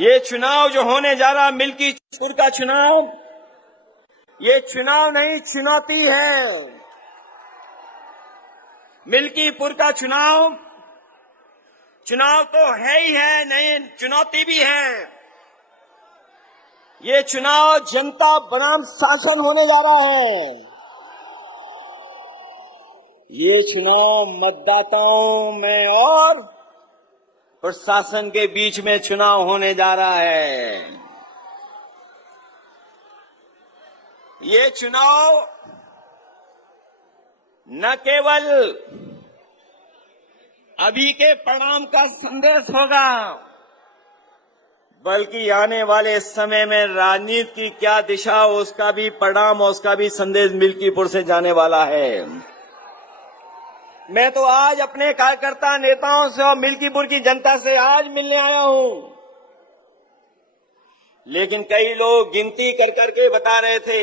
ये चुनाव जो होने जा रहा मिल्कीपुर का चुनाव, ये चुनाव नहीं चुनौती है। मिल्कीपुर का चुनाव तो है ही है, नहीं चुनौती भी है। ये चुनाव जनता बनाम शासन होने जा रहा है। ये चुनाव मतदाताओं में और प्रशासन के बीच में चुनाव होने जा रहा है। ये चुनाव न केवल अभी के परिणाम का संदेश होगा, बल्कि आने वाले समय में राजनीति की क्या दिशा, उसका भी परिणाम और उसका भी संदेश मिल्कीपुर से जाने वाला है। मैं तो आज अपने कार्यकर्ता नेताओं से और मिल्कीपुर की जनता से आज मिलने आया हूं, लेकिन कई लोग गिनती कर करके बता रहे थे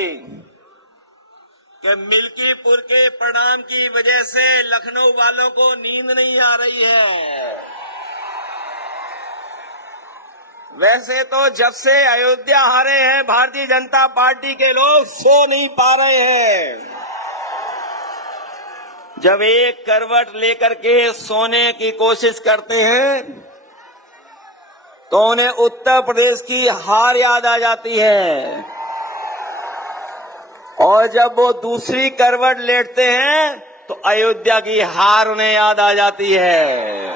कि मिल्कीपुर के परिणाम की वजह से लखनऊ वालों को नींद नहीं आ रही है। वैसे तो जब से अयोध्या हारे हैं भारतीय जनता पार्टी के लोग सो नहीं पा रहे हैं। जब एक करवट लेकर के सोने की कोशिश करते हैं तो उन्हें उत्तर प्रदेश की हार याद आ जाती है, और जब वो दूसरी करवट लेटते हैं तो अयोध्या की हार उन्हें याद आ जाती है।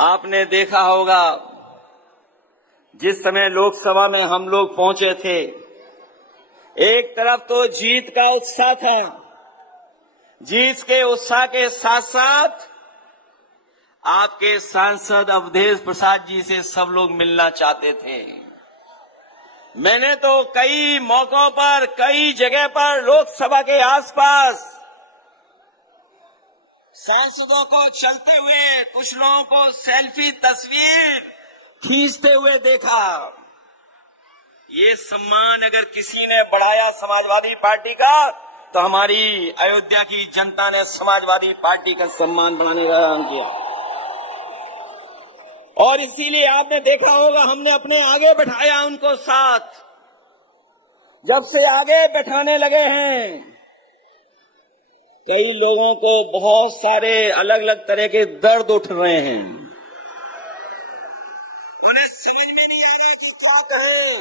आपने देखा होगा जिस समय लोकसभा में हम लोग पहुंचे थे, एक तरफ तो जीत का उत्साह था, जीत के उत्साह के साथ साथ आपके सांसद अवधेश प्रसाद जी से सब लोग मिलना चाहते थे। मैंने तो कई मौकों पर, कई जगह पर लोकसभा के आसपास सांसदों को चलते हुए, कुछ लोगों को सेल्फी तस्वीर खींचते हुए देखा। ये सम्मान अगर किसी ने बढ़ाया समाजवादी पार्टी का, तो हमारी अयोध्या की जनता ने समाजवादी पार्टी का सम्मान बढ़ाने का काम किया। और इसीलिए आपने देखा होगा हमने अपने आगे बैठाया उनको साथ। जब से आगे बैठाने लगे हैं, कई लोगों को बहुत सारे अलग अलग तरह के दर्द उठ रहे हैं। उन्हें समझ में नहीं आ रहा कि क्या कहें,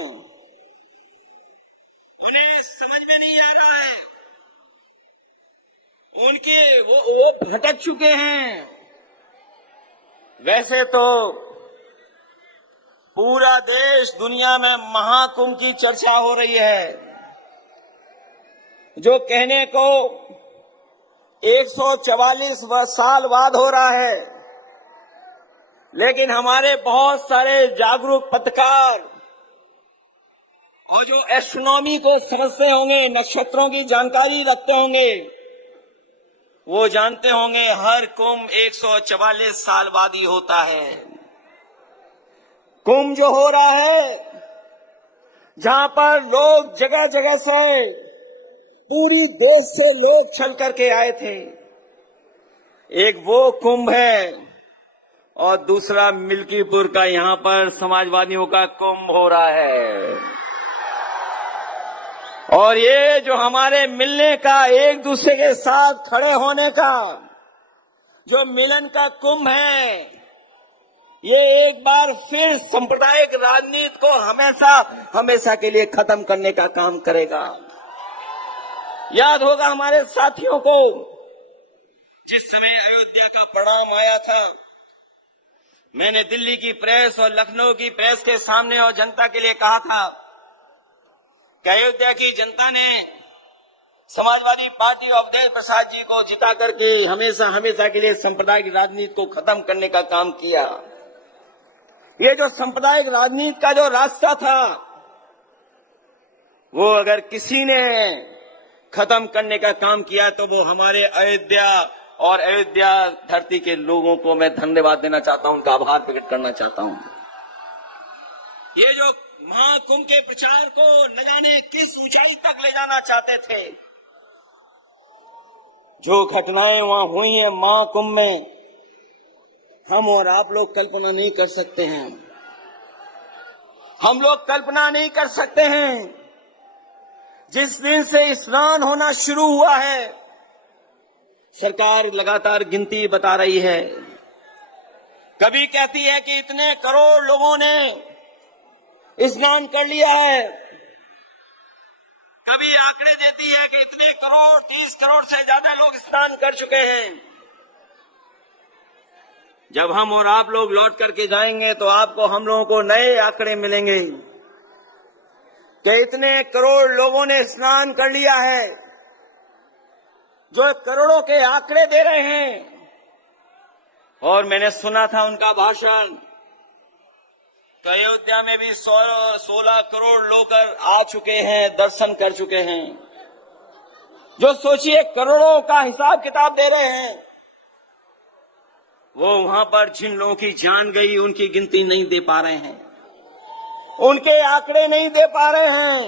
उन्हें समझ में नहीं आ रहा है, उनके वो भटक चुके हैं। वैसे तो पूरा देश, दुनिया में महाकुंभ की चर्चा हो रही है, जो कहने को 144 साल बाद हो रहा है, लेकिन हमारे बहुत सारे जागरूक पत्रकार और जो एस्ट्रोनॉमी को समझते होंगे, नक्षत्रों की जानकारी रखते होंगे, वो जानते होंगे हर कुंभ 144 साल बाद ही होता है। कुंभ जो हो रहा है, जहां पर लोग जगह जगह से, पूरी देश से लोग चल करके आए थे, एक वो कुंभ है और दूसरा मिल्कीपुर का यहां पर समाजवादियों का कुंभ हो रहा है। और ये जो हमारे मिलने का, एक दूसरे के साथ खड़े होने का जो मिलन का कुंभ है, ये एक बार फिर सांप्रदायिक राजनीति को हमेशा के लिए खत्म करने का काम करेगा। याद होगा हमारे साथियों को, जिस समय अयोध्या का परिणाम आया था, मैंने दिल्ली की प्रेस और लखनऊ की प्रेस के सामने और जनता के लिए कहा था कि अयोध्या की जनता ने समाजवादी पार्टी और अवधेश प्रसाद जी को जिता करके हमेशा के लिए सांप्रदायिक राजनीति को खत्म करने का काम किया। ये जो सांप्रदायिक राजनीति का जो रास्ता था, वो अगर किसी ने खत्म करने का काम किया तो वो हमारे अयोध्या और अयोध्या धरती के लोगों को मैं धन्यवाद देना चाहता हूं, उनका आभार प्रकट करना चाहता हूं। ये जो महाकुंभ के प्रचार को न जाने किस ऊंचाई तक ले जाना चाहते थे, जो घटनाएं वहां हुई हैं महाकुंभ में, हम और आप लोग कल्पना नहीं कर सकते हैं। हम लोग कल्पना नहीं कर सकते हैं, जिस दिन से स्नान होना शुरू हुआ है सरकार लगातार गिनती बता रही है। कभी कहती है कि इतने करोड़ लोगों ने स्नान कर लिया है, कभी आंकड़े देती है कि इतने करोड़, 30 करोड़ से ज्यादा लोग स्नान कर चुके हैं। जब हम और आप लोग लौट करके जाएंगे तो आपको, हम लोगों को नए आंकड़े मिलेंगे कि इतने करोड़ लोगों ने स्नान कर लिया है। जो करोड़ों के आंकड़े दे रहे हैं, और मैंने सुना था उनका भाषण, तो अयोध्या में भी 16 करोड़ लोग आ चुके हैं, दर्शन कर चुके हैं। जो सोचिए करोड़ों का हिसाब किताब दे रहे हैं, वो वहां पर जिन लोगों की जान गई उनकी गिनती नहीं दे पा रहे हैं, उनके आंकड़े नहीं दे पा रहे हैं।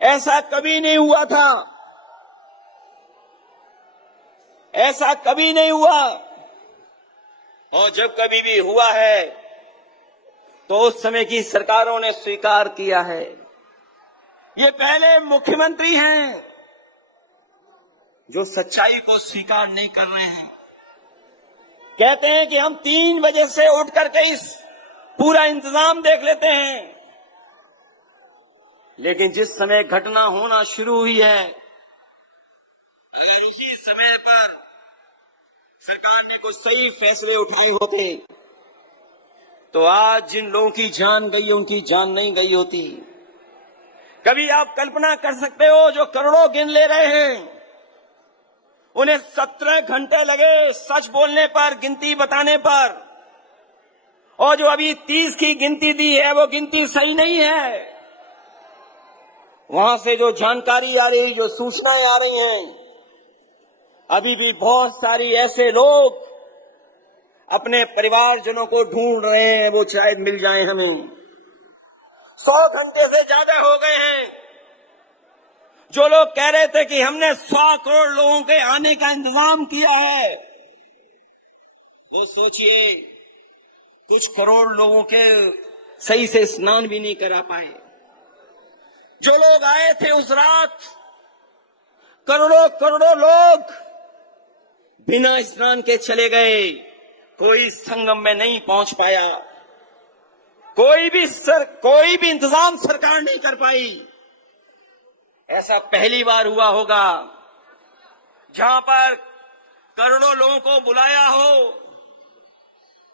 ऐसा कभी नहीं हुआ था, ऐसा कभी नहीं हुआ, और जब कभी भी हुआ है तो उस समय की सरकारों ने स्वीकार किया है। ये पहले मुख्यमंत्री हैं जो सच्चाई को स्वीकार नहीं कर रहे हैं। कहते हैं कि हम 3 बजे से उठ करके इस पूरा इंतजाम देख लेते हैं, लेकिन जिस समय घटना होना शुरू हुई है, अगर उसी समय पर सरकार ने कुछ सही फैसले उठाए होते तो आज जिन लोगों की जान गई उनकी जान नहीं गई होती। कभी आप कल्पना कर सकते हो, जो करोड़ों गिन ले रहे हैं उन्हें 17 घंटे लगे सच बोलने पर, गिनती बताने पर, और जो अभी 30 की गिनती दी है वो गिनती सही नहीं है। वहां से जो जानकारी आ रही, जो सूचनाएं आ रही हैं, अभी भी बहुत सारी ऐसे लोग अपने परिवारजनों को ढूंढ रहे हैं, वो शायद मिल जाए हमें। 100 घंटे से ज्यादा हो गए हैं। जो लोग कह रहे थे कि हमने 100 करोड़ लोगों के आने का इंतजाम किया है, वो सोचिए कुछ करोड़ लोगों के सही से स्नान भी नहीं करा पाए। जो लोग आए थे उस रात, करोड़ों करोड़ों लोग बिना स्नान के चले गए। कोई संगम में नहीं पहुंच पाया, कोई भी इंतजाम सरकार नहीं कर पाई। ऐसा पहली बार हुआ होगा जहां पर करोड़ों लोगों को बुलाया हो,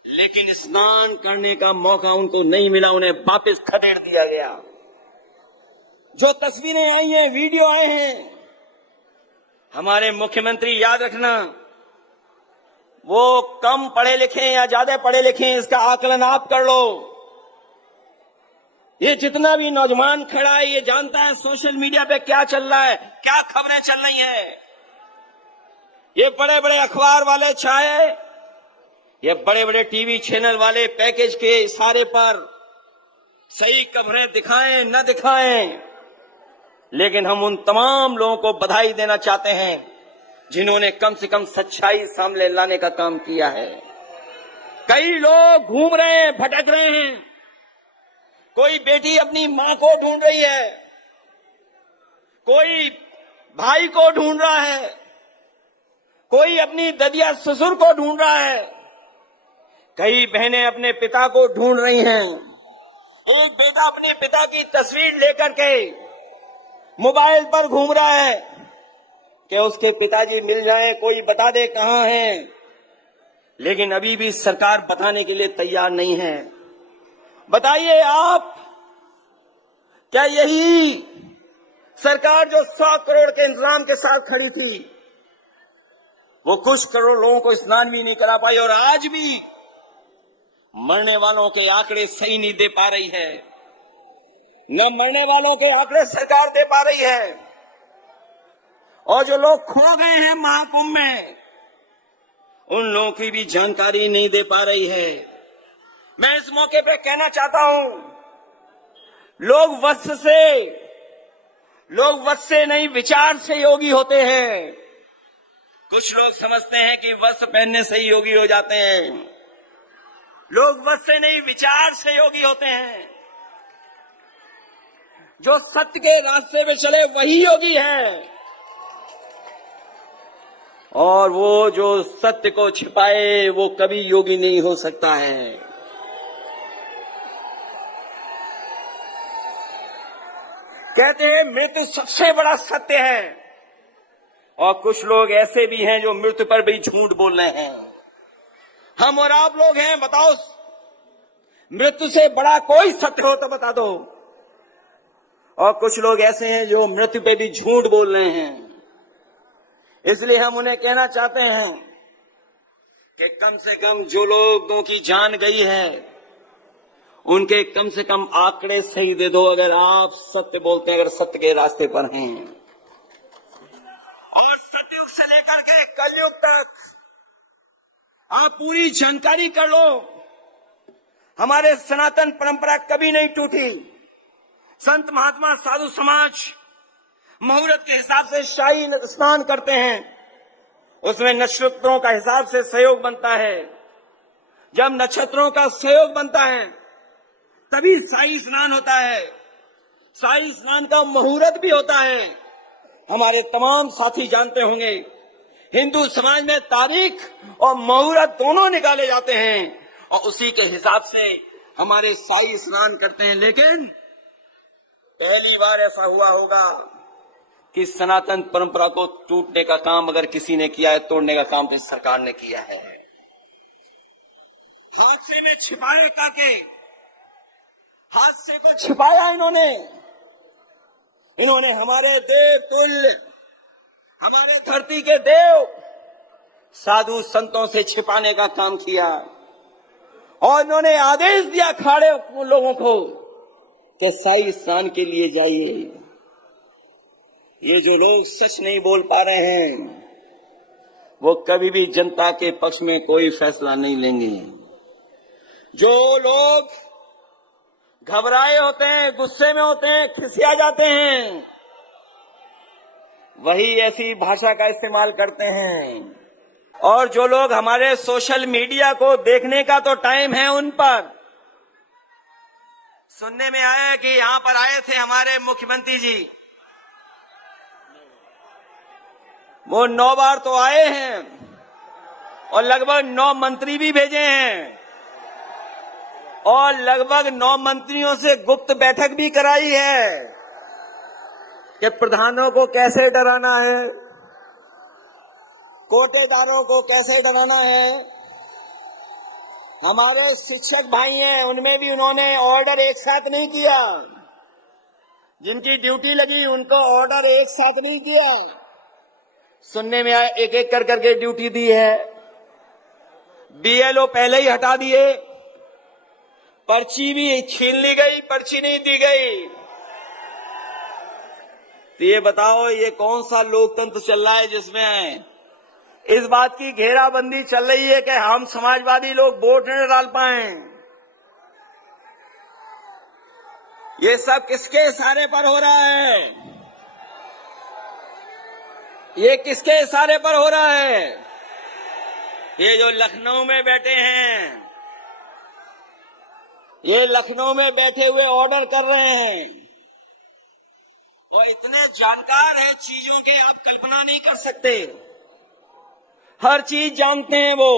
लेकिन स्नान करने का मौका उनको नहीं मिला, उन्हें वापस खदेड़ दिया गया। जो तस्वीरें आई हैं, वीडियो आए हैं, हमारे मुख्यमंत्री, याद रखना, वो कम पढ़े लिखे या ज्यादा पढ़े लिखे, इसका आकलन आप कर लो। ये जितना भी नौजवान खड़ा है, ये जानता है सोशल मीडिया पे क्या चल रहा है, क्या खबरें चल रही हैं। ये बड़े बड़े अखबार वाले छाए, ये बड़े बड़े टीवी चैनल वाले पैकेज के इशारे पर सही खबरें दिखाएं न दिखाएं, लेकिन हम उन तमाम लोगों को बधाई देना चाहते हैं जिन्होंने कम से कम सच्चाई सामने लाने का काम किया है। कई लोग घूम रहे हैं, भटक रहे हैं। कोई बेटी अपनी मां को ढूंढ रही है, कोई भाई को ढूंढ रहा है, कोई अपनी ददिया ससुर को ढूंढ रहा है, कई बहनें अपने पिता को ढूंढ रही हैं। एक बेटा अपने पिता की तस्वीर लेकर के मोबाइल पर घूम रहा है कि उसके पिताजी मिल जाएं, कोई बता दे कहां हैं, लेकिन अभी भी सरकार बताने के लिए तैयार नहीं है। बताइए आप, क्या यही सरकार जो 100 करोड़ के इंतजाम के साथ खड़ी थी, वो कुछ करोड़ लोगों को स्नान भी नहीं करा पाई, और आज भी मरने वालों के आंकड़े सही नहीं दे पा रही है, न मरने वालों के आंकड़े सरकार दे पा रही है, और जो लोग खो गए हैं महाकुंभ में, उन लोगों की भी जानकारी नहीं दे पा रही है। मैं इस मौके पर कहना चाहता हूं, लोग वस्त्र से नहीं, विचार से योगी होते हैं। कुछ लोग समझते हैं कि वस्त्र पहनने से ही योगी हो जाते हैं। लोग वत से नहीं विचार से योगी होते हैं। जो सत्य के रास्ते पे चले वही योगी है, और वो जो सत्य को छिपाए वो कभी योगी नहीं हो सकता है। कहते हैं मृत्यु सबसे बड़ा सत्य है, और कुछ लोग ऐसे भी हैं जो मृत्यु पर भी झूठ बोल रहे हैं। हम और आप लोग हैं, बताओ मृत्यु से बड़ा कोई सत्य हो तो बता दो। और कुछ लोग ऐसे हैं जो मृत्यु पे भी झूठ बोल रहे हैं। इसलिए हम उन्हें कहना चाहते हैं कि कम से कम जो लोगों की जान गई है उनके कम से कम आंकड़े सही दे दो, अगर आप सत्य बोलते हैं, अगर सत्य के रास्ते पर हैं। और सतयुग से लेकर के कलयुग तक आप पूरी जानकारी कर लो, हमारे सनातन परंपरा कभी नहीं टूटी। संत महात्मा साधु समाज मुहूर्त के हिसाब से शाही स्नान करते हैं, उसमें नक्षत्रों का हिसाब से सहयोग बनता है। जब नक्षत्रों का सहयोग बनता है तभी शाही स्नान होता है। शाही स्नान का मुहूर्त भी होता है। हमारे तमाम साथी जानते होंगे, हिंदू समाज में तारीख और मुहूर्त दोनों निकाले जाते हैं, और उसी के हिसाब से हमारे शाही स्नान करते हैं। लेकिन पहली बार ऐसा हुआ होगा कि सनातन परंपरा को टूटने का काम अगर किसी ने किया है, तोड़ने का काम तो इस सरकार ने किया है। हादसे में छिपाए करके हादसे को छिपाया इन्होंने हमारे देव तुल्य, हमारे धरती के देव साधु संतों से छिपाने का काम किया, और इन्होंने आदेश दिया खाड़े लोगों को कि शाही स्नान के लिए जाइए। ये जो लोग सच नहीं बोल पा रहे हैं वो कभी भी जनता के पक्ष में कोई फैसला नहीं लेंगे। जो लोग घबराए होते हैं, गुस्से में होते हैं, खिसिया जाते हैं, वही ऐसी भाषा का इस्तेमाल करते हैं। और जो लोग हमारे सोशल मीडिया को देखने का तो टाइम है उन पर, सुनने में आया कि यहां पर आए थे हमारे मुख्यमंत्री जी, वो 9 बार तो आए हैं और लगभग 9 मंत्री भी भेजे हैं, और लगभग 9 मंत्रियों से गुप्त बैठक भी कराई है कि प्रधानों को कैसे डराना है, कोटेदारों को कैसे डराना है। हमारे शिक्षक भाई हैं, उनमें भी उन्होंने ऑर्डर एक साथ नहीं किया। जिनकी ड्यूटी लगी उनको ऑर्डर एक साथ नहीं किया, सुनने में आया एक एक कर करके ड्यूटी दी है। बीएलओ पहले ही हटा दिए, पर्ची भी छीन ली गई, पर्ची नहीं दी गई। तो ये बताओ ये कौन सा लोकतंत्र चल रहा है जिसमें इस बात की घेराबंदी चल रही है कि हम समाजवादी लोग वोट न डाल पाए। ये सब किसके इशारे पर हो रहा है? ये किसके इशारे पर हो रहा है? ये जो लखनऊ में बैठे हैं, ये लखनऊ में बैठे हुए ऑर्डर कर रहे हैं, और इतने जानकार हैं चीजों के आप कल्पना नहीं कर सकते। हर चीज जानते हैं वो,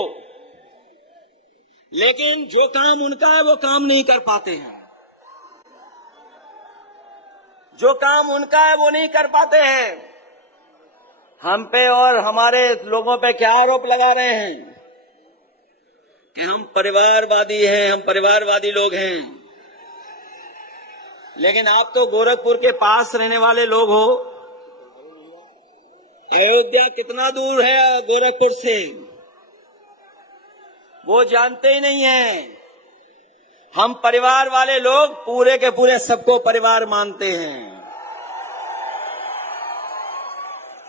लेकिन जो काम उनका है वो काम नहीं कर पाते हैं। जो काम उनका है वो नहीं कर पाते हैं। हम पे और हमारे लोगों पे क्या आरोप लगा रहे हैं कि हम परिवारवादी हैं, हम परिवारवादी लोग हैं। लेकिन आप तो गोरखपुर के पास रहने वाले लोग हो। अयोध्या कितना दूर है गोरखपुर से, वो जानते ही नहीं है। हम परिवार वाले लोग पूरे के पूरे सबको परिवार मानते हैं।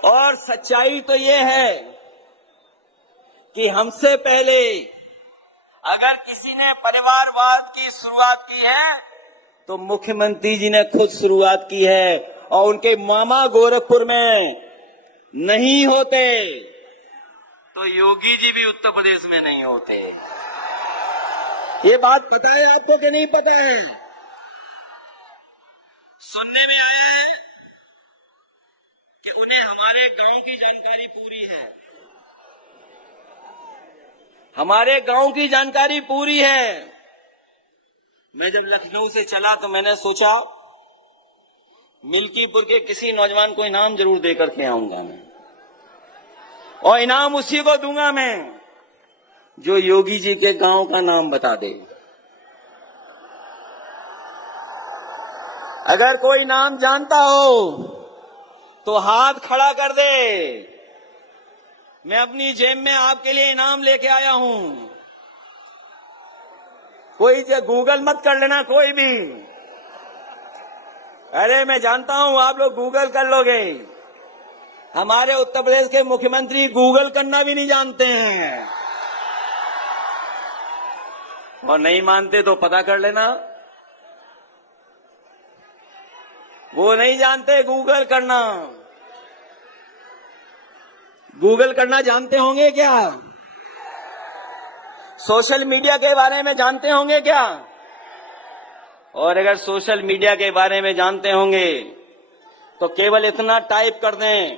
और सच्चाई तो ये है कि हमसे पहले अगर किसी ने परिवारवाद की शुरुआत की है तो मुख्यमंत्री जी ने खुद शुरुआत की है, और उनके मामा गोरखपुर में नहीं होते तो योगी जी भी उत्तर प्रदेश में नहीं होते। ये बात पता है आपको कि नहीं पता है? सुनने में आया है कि उन्हें हमारे गांव की जानकारी पूरी है। हमारे गांव की जानकारी पूरी है। मैं जब लखनऊ से चला तो मैंने सोचा मिल्कीपुर के किसी नौजवान को इनाम जरूर देकर के आऊंगा मैं, और इनाम उसी को दूंगा मैं जो योगी जी के गांव का नाम बता दे। अगर कोई नाम जानता हो तो हाथ खड़ा कर दे। मैं अपनी जेब में आपके लिए इनाम लेके आया हूं। कोई गूगल मत कर लेना कोई भी। अरे मैं जानता हूं आप लोग गूगल कर लोगे। हमारे उत्तर प्रदेश के मुख्यमंत्री गूगल करना भी नहीं जानते हैं, और नहीं मानते तो पता कर लेना। वो नहीं जानते गूगल करना। गूगल करना जानते होंगे क्या? सोशल मीडिया के बारे में जानते होंगे क्या? और अगर सोशल मीडिया के बारे में जानते होंगे तो केवल इतना टाइप कर दें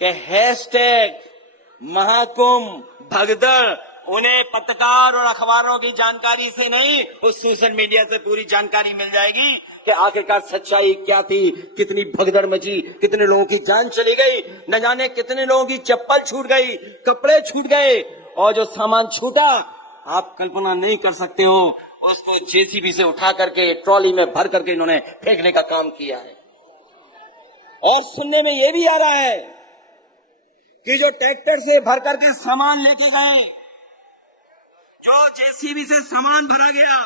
कि हैशटैग महाकुंभ भगदड़। उन्हें पत्रकार और अखबारों की जानकारी से नहीं, उस सोशल मीडिया से पूरी जानकारी मिल जाएगी कि आखिरकार सच्चाई क्या थी, कितनी भगदड़ मची, कितने लोगों की जान चली गई, न जाने कितने लोगों की चप्पल छूट गई, कपड़े छूट गए, और जो सामान छूटा आप कल्पना नहीं कर सकते हो। उसको जेसीबी से उठा करके ट्रॉली में भर करके इन्होंने फेंकने का काम किया है। और सुनने में यह भी आ रहा है कि जो ट्रैक्टर से भर करके सामान लेके गए, जो जेसीबी से सामान भरा गया,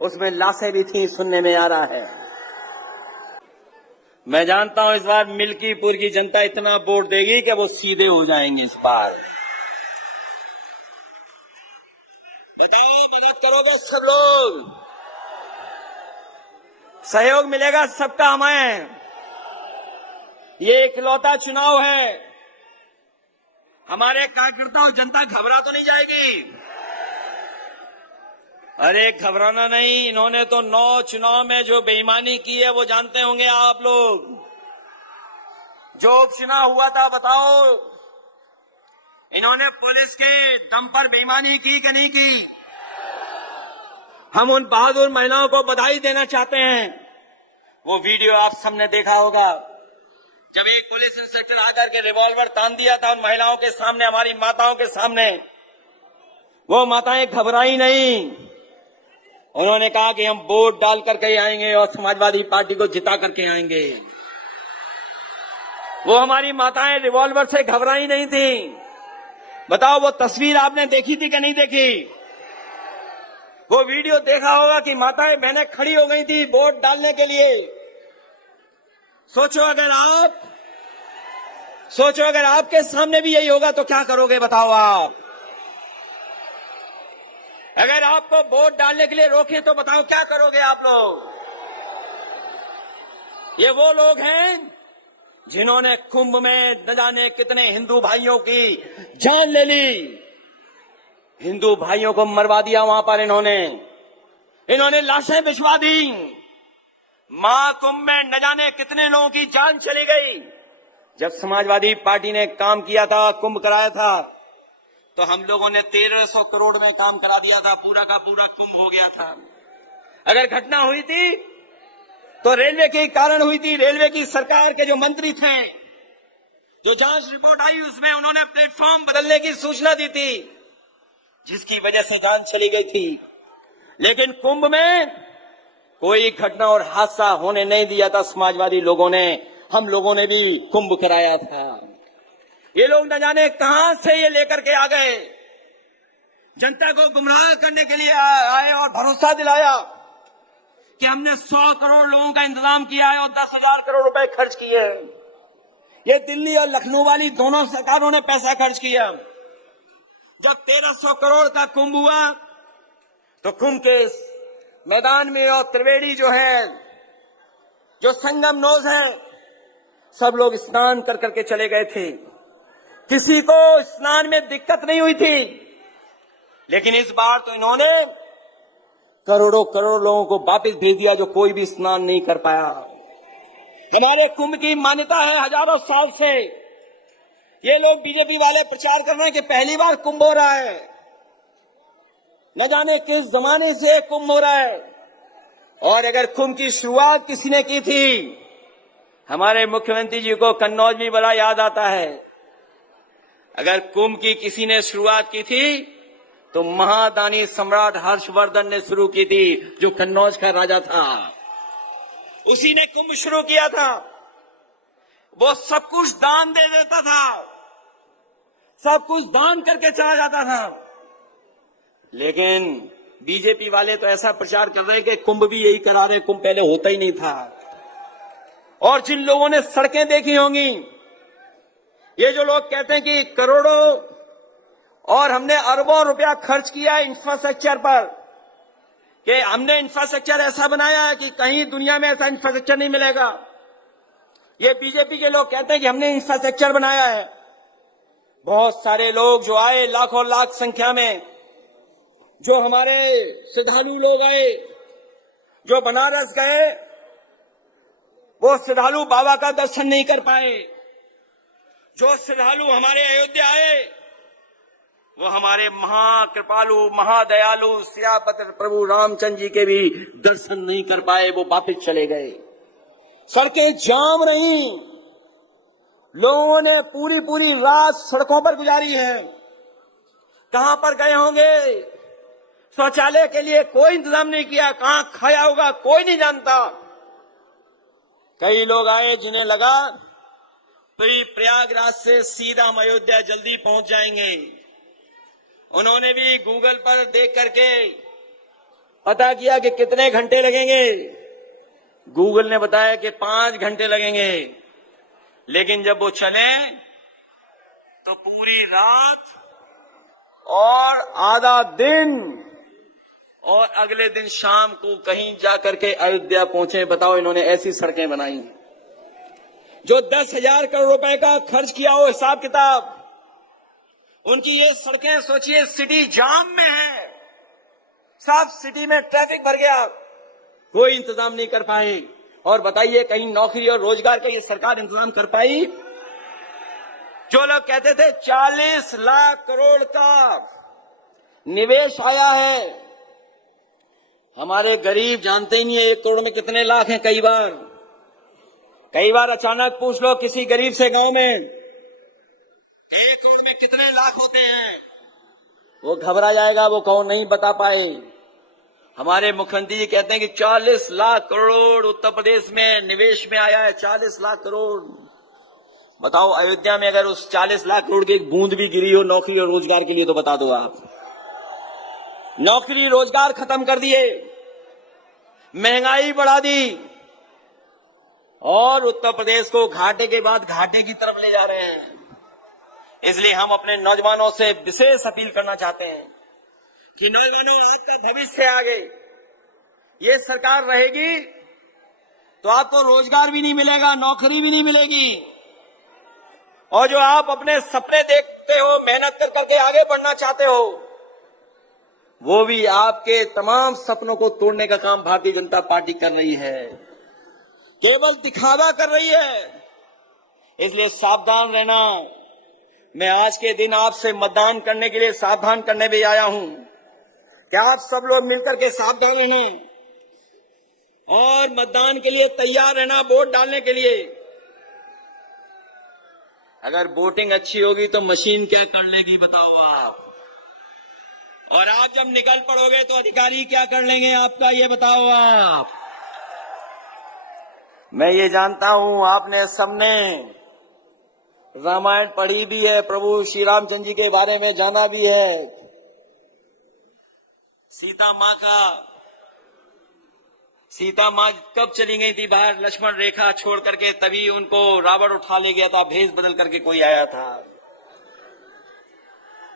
उसमें लाशें भी थी, सुनने में आ रहा है। मैं जानता हूं इस बार मिल्कीपुर की जनता इतना वोट देगी कि वो सीधे हो जाएंगे इस बार। बताओ, मदद करोगे सब लोग? सहयोग मिलेगा सबका हमें। ये इकलौता चुनाव है। हमारे कार्यकर्ता और जनता घबरा तो नहीं जाएगी? अरे घबराना नहीं। इन्होंने तो 9 चुनाव में जो बेईमानी की है वो जानते होंगे आप लोग। जो उपचुनाव हुआ था, बताओ इन्होंने पुलिस के दम पर बेईमानी की कि नहीं की? हम उन बहादुर महिलाओं को बधाई देना चाहते हैं। वो वीडियो आप सबने देखा होगा, जब एक पुलिस इंस्पेक्टर आकर के रिवॉल्वर तान दिया था उन महिलाओं के सामने, हमारी माताओं के सामने। वो माताएं घबराई नहीं। उन्होंने कहा कि हम वोट डाल करके आएंगे और समाजवादी पार्टी को जिता करके आएंगे। वो हमारी माताएं रिवॉल्वर से घबराई नहीं थी। बताओ, वो तस्वीर आपने देखी थी कि नहीं देखी? वो वीडियो देखा होगा कि माताएं बहनें खड़ी हो गई थी वोट डालने के लिए। सोचो अगर आपके सामने भी यही होगा तो क्या करोगे? बताओ आप। अगर आपको वोट डालने के लिए रोके तो बताओ क्या करोगे आप लोग? ये वो लोग हैं जिन्होंने कुंभ में न जाने कितने हिंदू भाइयों की जान ले ली। हिंदू भाइयों को मरवा दिया वहां पर इन्होंने लाशें बिछवा दी। महाकुंभ में न जाने कितने लोगों की जान चली गई। जब समाजवादी पार्टी ने काम किया था, कुंभ कराया था, तो हम लोगों ने 1300 करोड़ में काम करा दिया था। पूरा का पूरा कुंभ हो गया था। अगर घटना हुई थी तो रेलवे के कारण हुई थी। रेलवे की सरकार के जो मंत्री थे, जो जांच रिपोर्ट आई उसमें उन्होंने प्लेटफॉर्म बदलने की सूचना दी थी, जिसकी वजह से जान चली गई थी। लेकिन कुंभ में कोई घटना और हादसा होने नहीं दिया था समाजवादी लोगों ने। हम लोगों ने भी कुंभ कराया था। ये लोग न जाने कहां से ये लेकर के आ गए, जनता को गुमराह करने के लिए आए और भरोसा दिलाया कि हमने 100 करोड़ लोगों का इंतजाम किया है और 10,000 करोड़ रुपए खर्च किए। ये दिल्ली और लखनऊ वाली दोनों सरकारों ने पैसा खर्च किया। जब 1300 करोड़ का कुंभ हुआ तो कुंभ के मैदान में और त्रिवेणी जो है, जो संगम नोज है, सब लोग स्नान कर करके चले गए थे। किसी को स्नान में दिक्कत नहीं हुई थी। लेकिन इस बार तो इन्होंने करोड़ों करोड़ लोगों को वापस भेज दिया जो कोई भी स्नान नहीं कर पाया। हमारे कुंभ की मान्यता है हजारों साल से। ये लोग बीजेपी वाले प्रचार कर रहे हैं कि पहली बार कुंभ हो रहा है, न जाने किस जमाने से कुंभ हो रहा है। और अगर कुंभ की शुरुआत किसी ने की थी, हमारे मुख्यमंत्री जी को कन्नौज भी बड़ा याद आता है। अगर कुंभ की किसी ने शुरुआत की थी तो महादानी सम्राट हर्षवर्धन ने शुरू की थी, जो कन्नौज का राजा था। उसी ने कुंभ शुरू किया था। वो सब कुछ दान दे देता था, सब कुछ दान करके चला जाता था। लेकिन बीजेपी वाले तो ऐसा प्रचार कर रहे हैं कि कुंभ भी यही करा रहे, कुंभ पहले होता ही नहीं था। और जिन लोगों ने सड़कें देखी होंगी, ये जो लोग कहते हैं कि करोड़ों और हमने अरबों रुपया खर्च किया है इंफ्रास्ट्रक्चर पर, कि हमने इंफ्रास्ट्रक्चर ऐसा बनाया है कि कहीं दुनिया में ऐसा इंफ्रास्ट्रक्चर नहीं मिलेगा। ये बीजेपी के लोग कहते हैं कि हमने इंफ्रास्ट्रक्चर बनाया है। बहुत सारे लोग जो आए, लाखों लाख संख्या में, जो हमारे श्रद्धालु लोग आए, जो बनारस गए, वो श्रद्धालु बाबा का दर्शन नहीं कर पाए। जो श्रद्धालु हमारे अयोध्या आए, वो हमारे महाकृपालु महादयालु सियापति प्रभु रामचंद्र जी के भी दर्शन नहीं कर पाए, वो वापस चले गए। सड़कें जाम रही, लोगों ने पूरी पूरी रात सड़कों पर गुजारी है। कहां पर गए होंगे? शौचालय के लिए कोई इंतजाम नहीं किया, कहां खाया होगा कोई नहीं जानता। कई लोग आए जिन्हें लगा तो प्रयागराज से सीधा हम अयोध्या जल्दी पहुंच जाएंगे। उन्होंने भी गूगल पर देख करके पता किया कि कितने घंटे लगेंगे। गूगल ने बताया कि 5 घंटे लगेंगे। लेकिन जब वो चले तो पूरी रात और आधा दिन और अगले दिन शाम को कहीं जाकर के अयोध्या पहुंचे। बताओ, इन्होंने ऐसी सड़कें बनाई जो 10,000 करोड़ रुपए का खर्च किया हो हिसाब किताब। उनकी ये सड़कें सोचिए सिटी जाम में है, सब सिटी में ट्रैफिक भर गया, कोई इंतजाम नहीं कर पाए। और बताइए कहीं नौकरी और रोजगार का ये सरकार इंतजाम कर पाई? जो लोग कहते थे 40 लाख करोड़ का निवेश आया है, हमारे गरीब जानते ही नहीं है 1 करोड़ में कितने लाख हैं। कई बार अचानक पूछ लो किसी गरीब से गांव में 1 करोड़ में कितने लाख होते हैं, वो घबरा जाएगा, वो कौन नहीं बता पाए। हमारे मुख्यमंत्री जी कहते हैं कि 40 लाख करोड़ उत्तर प्रदेश में निवेश में आया है। 40 लाख करोड़। बताओ, अयोध्या में अगर उस 40 लाख करोड़ की एक बूंद भी गिरी हो नौकरी और रोजगार के लिए तो बता दो आप। नौकरी रोजगार खत्म कर दिए, महंगाई बढ़ा दी और उत्तर प्रदेश को घाटे के बाद घाटे की तरफ ले जा रहे हैं। इसलिए हम अपने नौजवानों से विशेष अपील करना चाहते हैं कि नौजवानों, आपका भविष्य आगे, ये सरकार रहेगी तो आपको रोजगार भी नहीं मिलेगा, नौकरी भी नहीं मिलेगी। और जो आप अपने सपने देखते हो, मेहनत कर करके आगे बढ़ना चाहते हो, वो भी आपके तमाम सपनों को तोड़ने का काम भारतीय जनता पार्टी कर रही है, केवल दिखावा कर रही है। इसलिए सावधान रहना। मैं आज के दिन आपसे मतदान करने के लिए सावधान करने भी आया हूं कि आप सब लोग मिलकर के सावधान रहना और मतदान के लिए तैयार रहना, वोट डालने के लिए। अगर वोटिंग अच्छी होगी तो मशीन क्या कर लेगी बताओ आप। और आप जब निकल पड़ोगे तो अधिकारी क्या कर लेंगे आपका, ये बताओ आप। मैं ये जानता हूं आपने सबने रामायण पढ़ी भी है, प्रभु श्री रामचंद्र जी के बारे में जाना भी है। सीता माँ कब चली गई थी बाहर लक्ष्मण रेखा छोड़ करके, तभी उनको रावण उठा ले गया था, भेष बदल करके कोई आया था।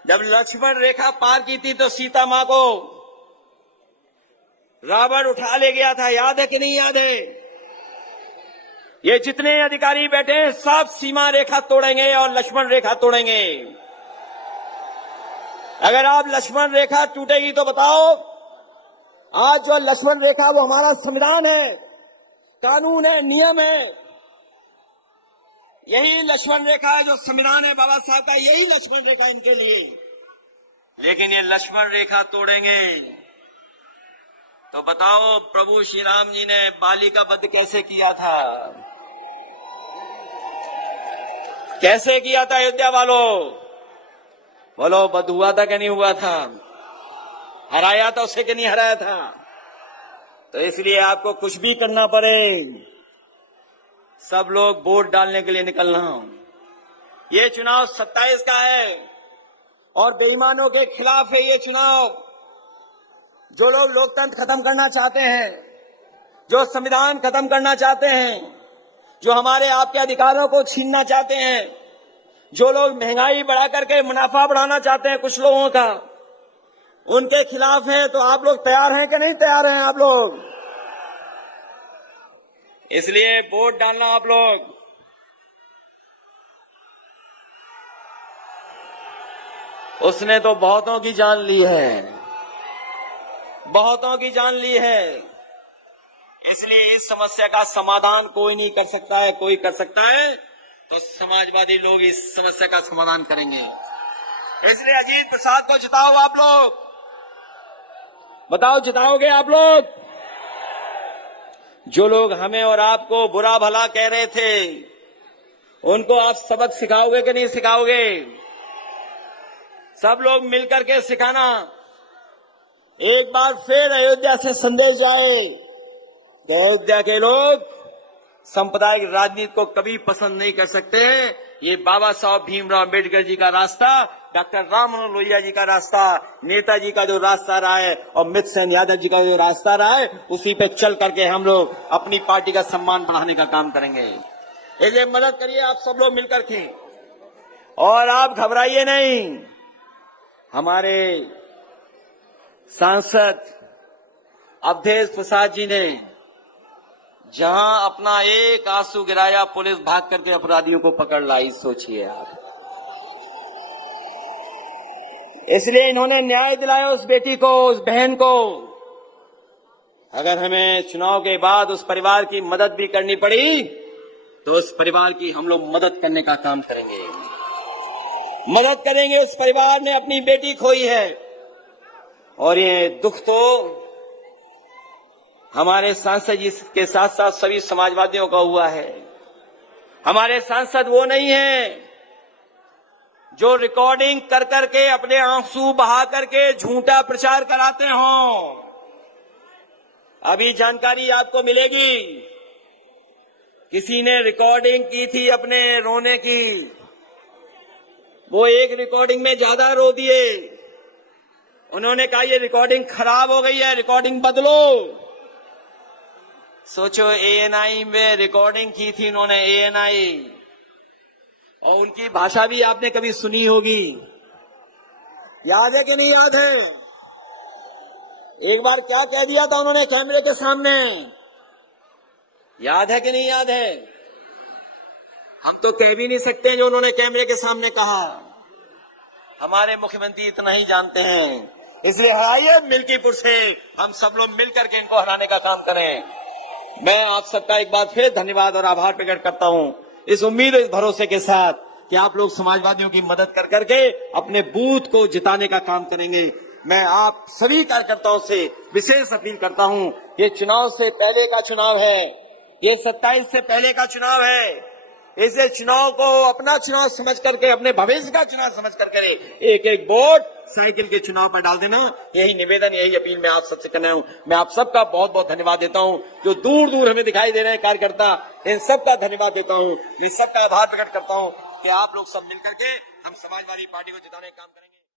जब लक्ष्मण रेखा पार की थी तो सीता माँ को रावण उठा ले गया था, याद है कि नहीं याद है? ये जितने अधिकारी बैठे हैं सब सीमा रेखा तोड़ेंगे और लक्ष्मण रेखा तोड़ेंगे। अगर आप लक्ष्मण रेखा टूटेगी तो बताओ, आज जो लक्ष्मण रेखा वो हमारा संविधान है, कानून है, नियम है। यही लक्ष्मण रेखा है जो संविधान है बाबा साहब का, यही लक्ष्मण रेखा इनके लिए। लेकिन ये लक्ष्मण रेखा तोड़ेंगे तो बताओ प्रभु श्री राम जी ने बाली का वध कैसे किया था, कैसे किया था अयोध्या वालों? बोलो, वध हुआ था कि नहीं हुआ था? हराया था उसे कि नहीं हराया था? तो इसलिए आपको कुछ भी करना पड़े, सब लोग वोट डालने के लिए निकलना। ये चुनाव 27 का है और बेईमानों के खिलाफ है ये चुनाव। जो लोग लोकतंत्र खत्म करना चाहते हैं, जो संविधान खत्म करना चाहते हैं, जो हमारे आपके अधिकारों को छीनना चाहते हैं, जो लोग महंगाई बढ़ा करके मुनाफा बढ़ाना चाहते हैं कुछ लोगों का, उनके खिलाफ है। तो आप लोग तैयार हैं कि नहीं तैयार हैं आप लोग? इसलिए वोट डालना आप लोग। उसने तो बहुतों की जान ली है, बहुतों की जान ली है। इसलिए इस समस्या का समाधान कोई नहीं कर सकता है, कोई कर सकता है तो समाजवादी लोग इस समस्या का समाधान करेंगे। इसलिए अजीत प्रसाद को जिताओ आप लोग। बताओ, जिताओगे आप लोग? जो लोग हमें और आपको बुरा भला कह रहे थे, उनको आप सबक सिखाओगे कि नहीं सिखाओगे? सब लोग मिलकर के सिखाना। एक बार फिर अयोध्या से संदेश जाए तो अयोध्या के लोग सांप्रदायिक राजनीति को कभी पसंद नहीं कर सकते। ये बाबा साहब भीमराव अम्बेडकर जी का रास्ता, डॉक्टर राम मनोहर लोहिया जी का रास्ता, नेताजी का जो रास्ता रहा है और अमित सेन यादव जी का जो रास्ता रहा है, उसी पे चल करके हम लोग अपनी पार्टी का सम्मान बढ़ाने का काम करेंगे। इसलिए मदद करिए आप सब लोग मिलकर के, और आप घबराइए नहीं। हमारे सांसद अवधेश प्रसाद जी ने जहां अपना एक आंसू गिराया, पुलिस भाग करके अपराधियों को पकड़ लाई। सोचिए आप। इसलिए इन्होंने न्याय दिलाया उस बेटी को, उस बहन को। अगर हमें चुनाव के बाद उस परिवार की मदद भी करनी पड़ी तो उस परिवार की हम लोग मदद करने का काम करेंगे, मदद करेंगे। उस परिवार ने अपनी बेटी खोई है और ये दुख तो हमारे सांसद जी के साथ साथ सभी समाजवादियों का हुआ है। हमारे सांसद वो नहीं है जो रिकॉर्डिंग कर करके अपने आंसू बहा करके झूठा प्रचार कराते हों। अभी जानकारी आपको मिलेगी, किसी ने रिकॉर्डिंग की थी अपने रोने की, वो एक रिकॉर्डिंग में ज्यादा रो दिए। उन्होंने कहा ये रिकॉर्डिंग खराब हो गई है, रिकॉर्डिंग बदलो। सोचो, एएनआई में रिकॉर्डिंग की थी उन्होंने, एएनआई, और उनकी भाषा भी आपने कभी सुनी होगी। याद है कि नहीं याद है? एक बार क्या कह दिया था उन्होंने कैमरे के सामने, याद है कि नहीं याद है? हम तो कह भी नहीं सकते जो उन्होंने कैमरे के सामने कहा। हमारे मुख्यमंत्री इतना ही जानते हैं। इसलिए आइए मिल्कीपुर से हम सब लोग मिलकर के इनको हराने का काम करें। मैं आप सबका एक बार फिर धन्यवाद और आभार प्रकट करता हूं, इस उम्मीद और इस भरोसे के साथ कि आप लोग समाजवादियों की मदद कर करके अपने बूथ को जिताने का काम करेंगे। मैं आप सभी कार्यकर्ताओं से विशेष अपील करता हूं, ये चुनाव से पहले का चुनाव है, ये 27 से पहले का चुनाव है। इसे चुनाव को अपना चुनाव समझ करके, अपने भविष्य का चुनाव समझ करके एक एक वोट साइकिल के चुनाव पर डाल देना। यही निवेदन, यही अपील मैं आप सबसे करना हूं। मैं आप सबका बहुत बहुत धन्यवाद देता हूं। जो दूर दूर हमें दिखाई दे रहे हैं कार्यकर्ता, इन सबका धन्यवाद देता हूं, इन सबका आभार प्रकट करता हूं कि आप लोग सब मिलकर के हम समाजवादी पार्टी को जिताने का काम करेंगे।